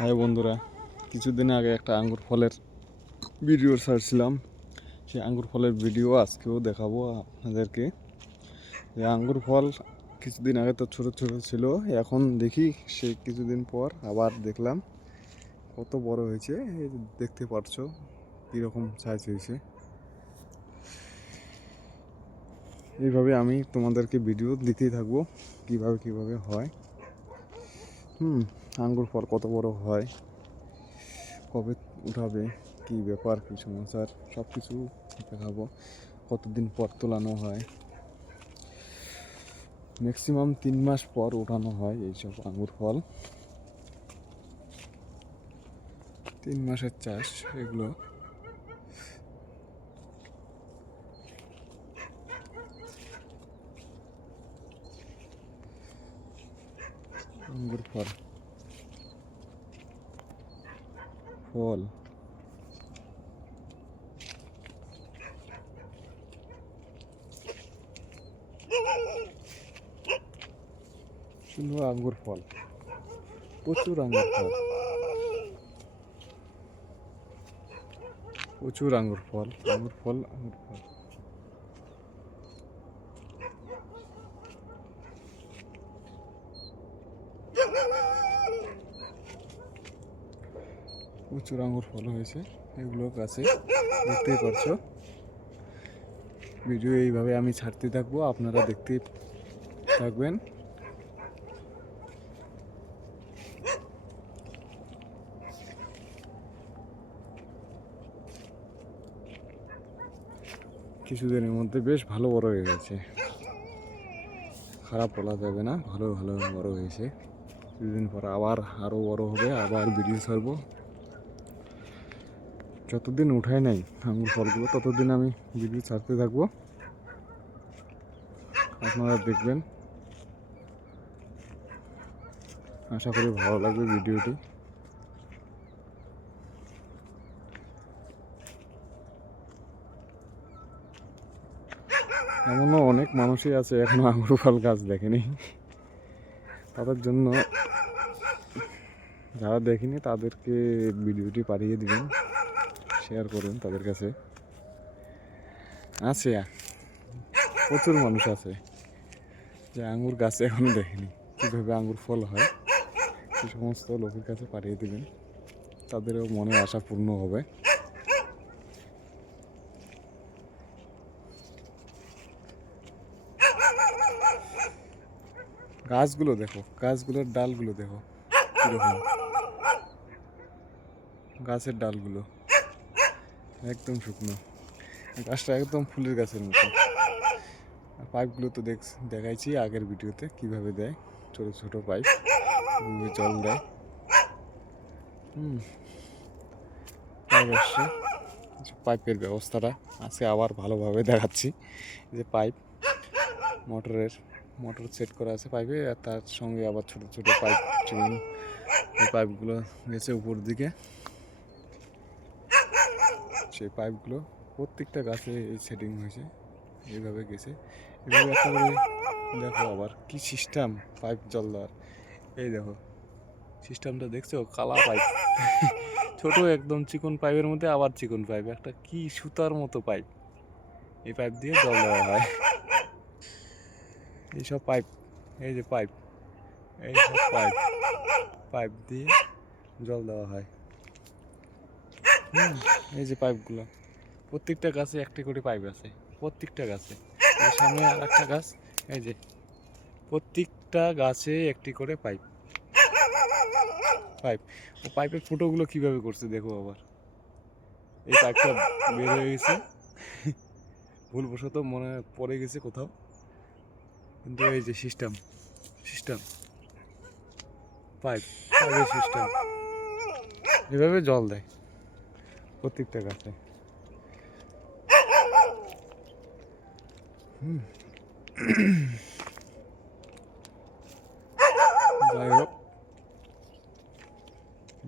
High বন্ধুরা, কিছুদিন আগে একটা আঙ্গুর ফলের ভিডিও ছাড়ছিলাম। সেই আঙ্গুর ফলের ভিডিও আজকেও দেখাবো আপনাদেরকে। যে আঙ্গুর ফল কিছুদিন আগে তো ছোট ছোট ছিল, এখন দেখি সেই কিছুদিন পর আবার দেখলাম কত বড় হয়েছে। এই যে দেখতে পারছো কীরকম সাইজ হয়েছে। এইভাবে আমি তোমাদেরকে ভিডিও দিতেই থাকবো কিভাবে কিভাবে হয়। আঙ্গুর ফল কত বড় হয়, কবে উঠাবে, কি ব্যাপার, কি সমাচার, সব কিছু দেখাবো। কতদিন পর তোলানো হয়, ম্যাক্সিমাম 3 মাস পর ওঠানো হয় এইসব আঙ্গুর ফল। 3 মাসের চাষ এগুলো। আঙ্গুর ফল ফল সুন্দর আঙ্গুর ফল, প্রচুর আঙ্গুর ফল, প্রচুর আঙ্গুর ফল, আঙ্গুর ফল, আঙ্গুর ফল। প্রচুর আঙ্গুর ফল হয়েছে এগুলো গাছে, দেখতেই পারছো। ভিডিও এইভাবে আমি ছাড়তে থাকবো, আপনারা দেখতে থাকবেন। কিছুদিনের মধ্যে বেশ ভালো বড় হয়ে গেছে, খারাপ বলা যাবে না, ভালো ভালো বড় হয়েছে। কিছুদিন পর আবার আরও বড় হবে, আবার ভিডিও ছাড়বো। যতদিন উঠায় নাই আঙ্গুর ফলগুলো ততদিন আমি ভিডিও ছাড়তে থাকবো, আপনারা দেখবেন। আশা করি ভালো লাগবে ভিডিওটি। এমনও অনেক মানুষই আছে এখনো আঙ্গুর ফল গাছ দেখেনি, তাদের জন্য, যারা দেখেনি তাদেরকে ভিডিওটি পাঠিয়ে দিবেন, শেয়ার করবেন তাদের কাছে। আছে প্রচুর মানুষ আছে যে আঙ্গুর গাছে এখনো দেখেনি, কীভাবে আঙ্গুর ফল হয়, সে সমস্ত লোকের কাছে পাঠিয়ে দিবেন, তাদেরও মনে আশা পূর্ণ হবে। গাছগুলো দেখো, গাছগুলোর ডালগুলো দেখো কীরকম, গাছের ডালগুলো একদম শুকনো, গাছটা একদম ফুলের গাছের মতো। আর পাইপগুলো তো দেখাইছি আগের ভিডিওতে কিভাবে দেয়, ছোট ছোট পাইপ জল দেয়। পাইপ আসছে, পাইপের ব্যবস্থাটা আজকে আবার ভালোভাবে দেখাচ্ছি। যে পাইপ, মোটর সেট করা আছে পাইপে, আর তার সঙ্গে আবার ছোট ছোট পাইপ, এই পাইপগুলো গেছে উপর দিকে। সেই পাইপগুলো প্রত্যেকটা গাছে এই সেটিং হয়েছে, এইভাবে গেছে। এভাবে একটা করে দেখো আবার কি সিস্টেম পাইপ জল দেওয়ার। এই দেখো সিস্টেমটা দেখছো, কালা পাইপ, ছোট একদম চিকন পাইপের মধ্যে আবার চিকন পাইপ, একটা কি সুতার মতো পাইপ। এই পাইপ দিয়ে জল দেওয়া হয়। এইসব পাইপ, এই যে পাইপ, এইসব পাইপ, পাইপ দিয়ে জল দেওয়া হয়। এই যে পাইপগুলো, প্রত্যেকটা গাছে একটি করে পাইপ আছে, প্রত্যেকটা গাছে। সামনে আর একটা গাছ, এই যে প্রত্যেকটা গাছে একটি করে পাইপ। পাইপ, ও পাইপের ফুটোগুলো কিভাবে করছে দেখো আবার। এই পাইপটা বের হয়ে গেছে, ভুলবশত মনে পড়ে গেছে কোথাও, কিন্তু এই যে সিস্টেম, সিস্টেম পাইপ, পাইপের সিস্টেম, এভাবে জল দেয় প্রত্যেকটা গাছে। যাই হোক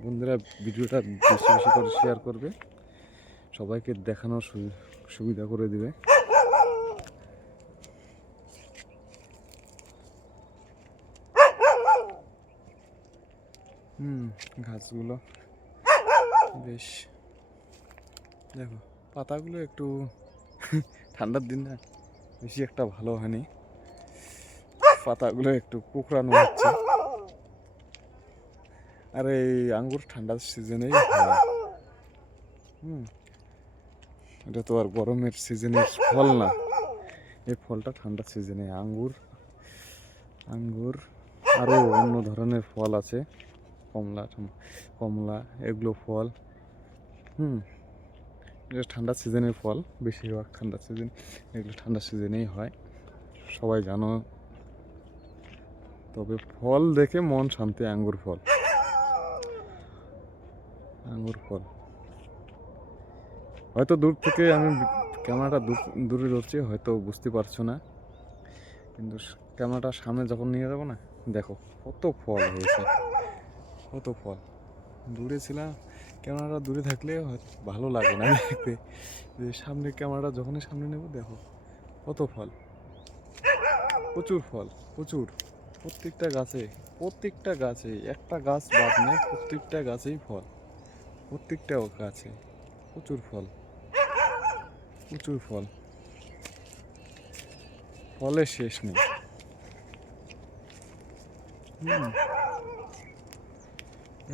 বন্ধুরা, ভিডিওটা বেশি বেশি করে শেয়ার করবে, সবাইকে দেখানোর সুবিধা করে দিবে। গাছগুলো বেশ, দেখো পাতাগুলো একটু ঠান্ডার দিন না, বেশি একটা ভালো হয়নি, পাতাগুলো একটু কুকড়ানো হচ্ছে। আর এই আঙ্গুর ঠান্ডার সিজনেই হয়। এটা তো আর গরমের সিজনের ফল না, এই ফলটা ঠান্ডার সিজনে। আঙ্গুর আঙ্গুর আরও অন্য ধরনের ফল আছে, কমলা কমলা এগুলো ফল। এটা ঠান্ডার সিজনের ফল, বেশিরভাগ ঠান্ডার সিজন, এগুলো ঠান্ডার সিজনেই হয়, সবাই জানো। তবে ফল দেখে মন শান্তি, আঙ্গুর ফল, আঙ্গুর ফল। হয়তো দূর থেকে আমি ক্যামেরাটা দূরে ধরছি, হয়তো বুঝতে পারছো না, কিন্তু ক্যামেরাটা সামনে যখন নিয়ে যাবো না, দেখো কত ফল হয়েছে, কত ফল। দূরে ছিলাম, ক্যামেরাটা দূরে থাকলে ভালো লাগে না দেখতে, সামনে ক্যামেরাটা যখনই সামনে নেব, দেখো কত ফল, প্রচুর ফল, প্রচুর। প্রত্যেকটা গাছে একটা গাছ বাদ নেই, প্রত্যেকটা গাছেই ফল, প্রত্যেকটা গাছে প্রচুর ফল, প্রচুর ফল, ফলের শেষ নেই।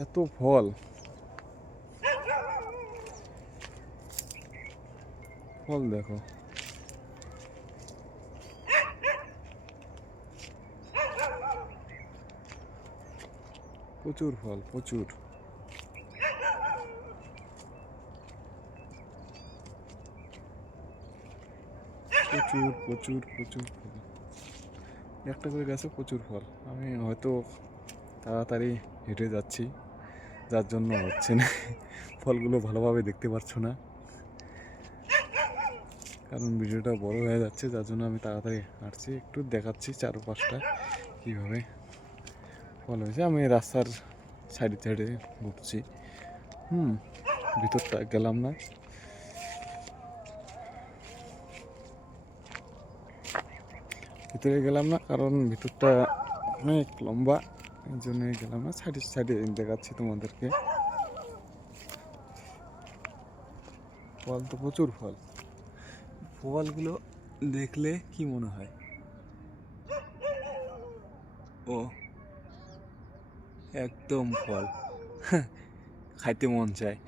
এত ফল, ফল দেখো, প্রচুর ফল, প্রচুর। প্রচুর প্রচুর প্রচুর ফল, একটা করে গাছে প্রচুর ফল। আমি হয়তো তাড়াতাড়ি হেঁটে যাচ্ছি, যার জন্য হচ্ছে না, ফলগুলো ভালোভাবে দেখতে পারছো না, কারণ ভিডিওটা বড় হয়ে যাচ্ছে, যার জন্য আমি তাড়াতাড়ি হাঁটছি, একটু দেখাচ্ছি চারপাশটা কীভাবে ফল হয়েছে। আমি রাস্তার সাইডে সাইডে ঘুরছি, ভিতরটা গেলাম না, ভিতরে গেলাম না, কারণ ভিতরটা অনেক লম্বা, এই জন্য গেলাম না, সাইডে সাইডে দেখাচ্ছি তোমাদেরকে। ফল তো প্রচুর ফল, ফলগুলো দেখলে কি মনে হয়, ও একদম ফল, খাইতে মন চায়,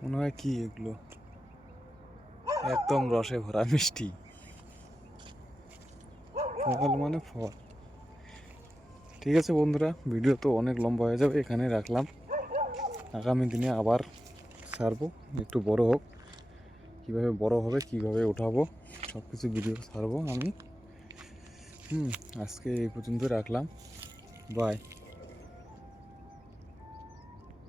মনে হয় কি এগুলো, একদম রসে ভরা মিষ্টি, ফল মানে ফল। ঠিক আছে বন্ধুরা, ভিডিও তো অনেক লম্বা হয়ে যাবে, এখানে রাখলাম, আগামী দিনে আবার ছাড়বো, একটু বড় হোক, কীভাবে বড় হবে, কীভাবে উঠাবো, সব কিছু ভিডিও ছাড়বো আমি। আজকে এই পর্যন্ত রাখলাম, বাই।